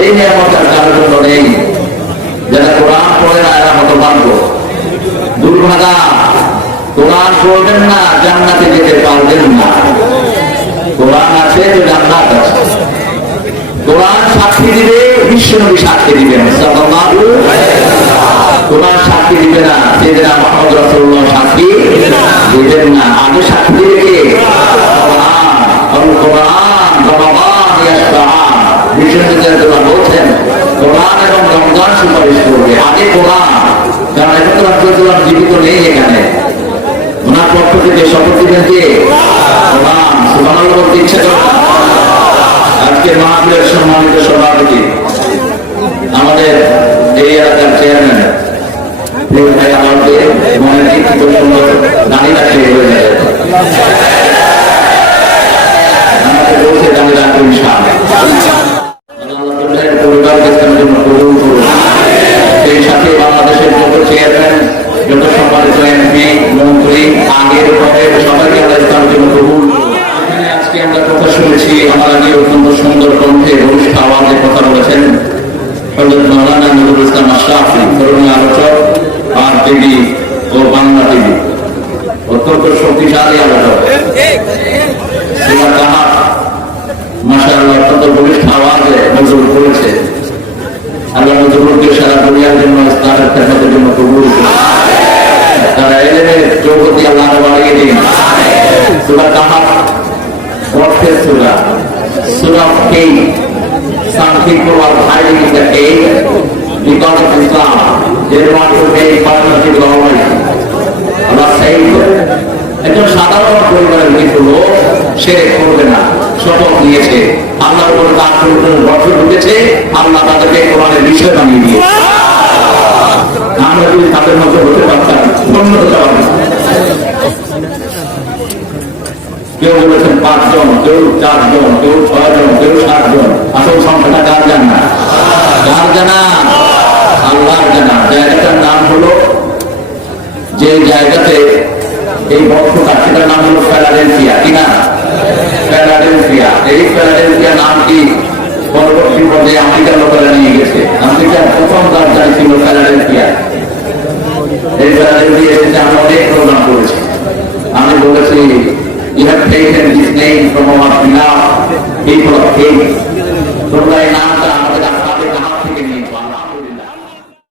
এই নিয়ামত আর কারোর জন্য নেই। যারা কোরআন পড়ে না এরা হতভাগ্য। দুর্ভাগা, কোরআন পড়বেন না, জান্নাতে যেতে পারবেন না। কোরআন আছে তো জান্নাত আছে। কোরআন সাক্ষী দিবে, বিশ্বনবী সাক্ষী দিবেন, সাল্লাল্লাহু কোরআন সাক্ষী দিবে না, সেদিনা রাসূলুল্লাহ সাক্ষী দিবেন না। আগে সাক্ষী দিবে কে কোরআন আল কোরআন রমাদান ইয়াশফাআন বিশ্বনবী তোমরা বলছেন কোরআন এবং রমজান সুপারিশ করবে। আগে কোরআন কারণ এখন তো রাসূলুল্লাহ জীবিত নেই এখানে। ওনার পক্ষ থেকে শপথ দিবেন কে? কোরআন ইচ্ছা করে? আজকে মাহফিলের সম্মানিত সভাপতি, আমাদের এই এলাকার চেয়ারম্যান আমাদের মনে কি খুব সুন্দর দাঁড়িয়ে রাখতে হয়ে যাবে আমাদের বলছে দাঁড়িয়ে রাখতে পরিবারকে জন্য কবুল করুন সেই সাথে বাংলাদেশের যত চেয়ারম্যান যত সম্মানিত এমপি মন্ত্রী আগের পরে সবাইকে আল্লাহ ইসলামের জন্য কবুল। আজকে আমরা কথা শুনেছি, আমার আগে অত্যন্ত সুন্দর কণ্ঠে বরিষ্ঠ আওয়াজে কথা বলেছেন হজরত মৌলানা নজরুল ইসলাম আশরাফি তরুণী আলোচক, আর টিভি ও বাংলা টিভি অত্যন্ত শক্তিশালী আলোচক। সেটা তাহার মাসাল্লাহ অত্যন্ত বরিষ্ঠ আওয়াজে নজরুল করেছে আল্লাহ নজরুলকে সারা দুনিয়ার জন্য ইসলামের খেদমতের জন্য কবুল করুন। তারা এলেমের চৌকতি আল্লাহ বাড়িয়ে দিন সুরা কাহার অর্থের সুরা সুরা কেই the cave because of Islam. They want to make partnership with Almighty. Allah said, একজন সাধারণ পরিবারের কিছু লোক সে করবে না শপথ নিয়েছে আল্লাহর উপর তার পরিবারের বছর ঢুকেছে আল্লাহ তাদেরকে কোরআনের বিষয় বানিয়ে দিয়েছে আমরা যদি তাদের মধ্যে হতে পারতাম কেউ বলেছেন পাঁচজন কেউ চারজন কেউ ছয়জন কেউ সাতজন আসল সংখ্যাটা কার জানা কার জানা আল্লাহর জানা জায়গাটার নাম হলো যে জায়গাতে এই বক্ষটা সেটার নাম হলো ফ্যালাডেলফিয়া কি না ফ্যালাডেলফিয়া এই ফ্যালাডেলফিয়া নাম কি পরবর্তী পর্যায়ে আমেরিকার লোকেরা নিয়ে গেছে আমেরিকার প্রথম রাজধানী ছিল ফ্যালাডেলফিয়া এই ফ্যালাডেলফিয়া We have taken his name from our beloved people of kings.